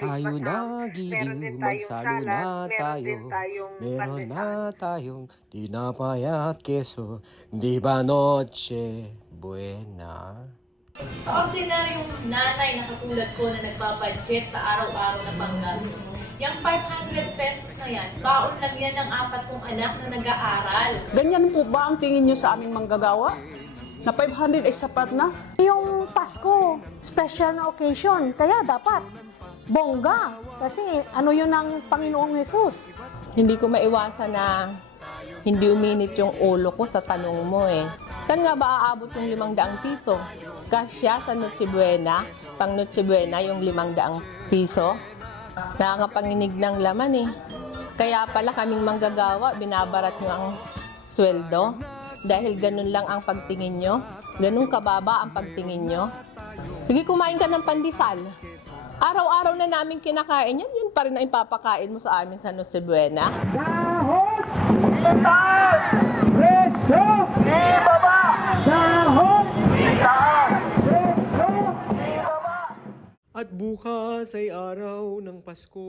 Tayo na giliw, magsalo na tayo. Meron na tayong tinapay at keso. Di ba noche buena? Sa ordinaryong nanay na katulad ko na nagbabudget sa araw-araw na panggastos, yung 500 pesos na yan, baon lang yan ng 4 kong anak na nag-aaral. Ganyan po ba ang tingin nyo sa aming manggagawa? Na 500 ay sapat na? Yung Pasko, special na occasion, kaya dapat bongga. Kasi ano yun ng Panginoong Jesus. Hindi ko maiwasan na hindi uminit yung ulo ko sa tanong mo eh. Saan nga ba aabot yung 500 piso? Kasya sa Noche Buena, pang Noche Buena yung 500 piso? Nakakapanginig ng laman eh. Kaya pala kaming manggagawa, binabarat nyo ang sweldo. Dahil ganun lang ang pagtingin nyo. Ganun kababa ang pagtingin nyo. Sige, kumain ka ng pandesal. Araw-araw na namin kinakain yan, yun pa rin ang ipapakain mo sa amin sa Noche Buena. Sahod! Itaas! Presyo! Ibaba! Sahod! Itaas! Presyo! Ibaba! At bukas ay araw ng Pasko.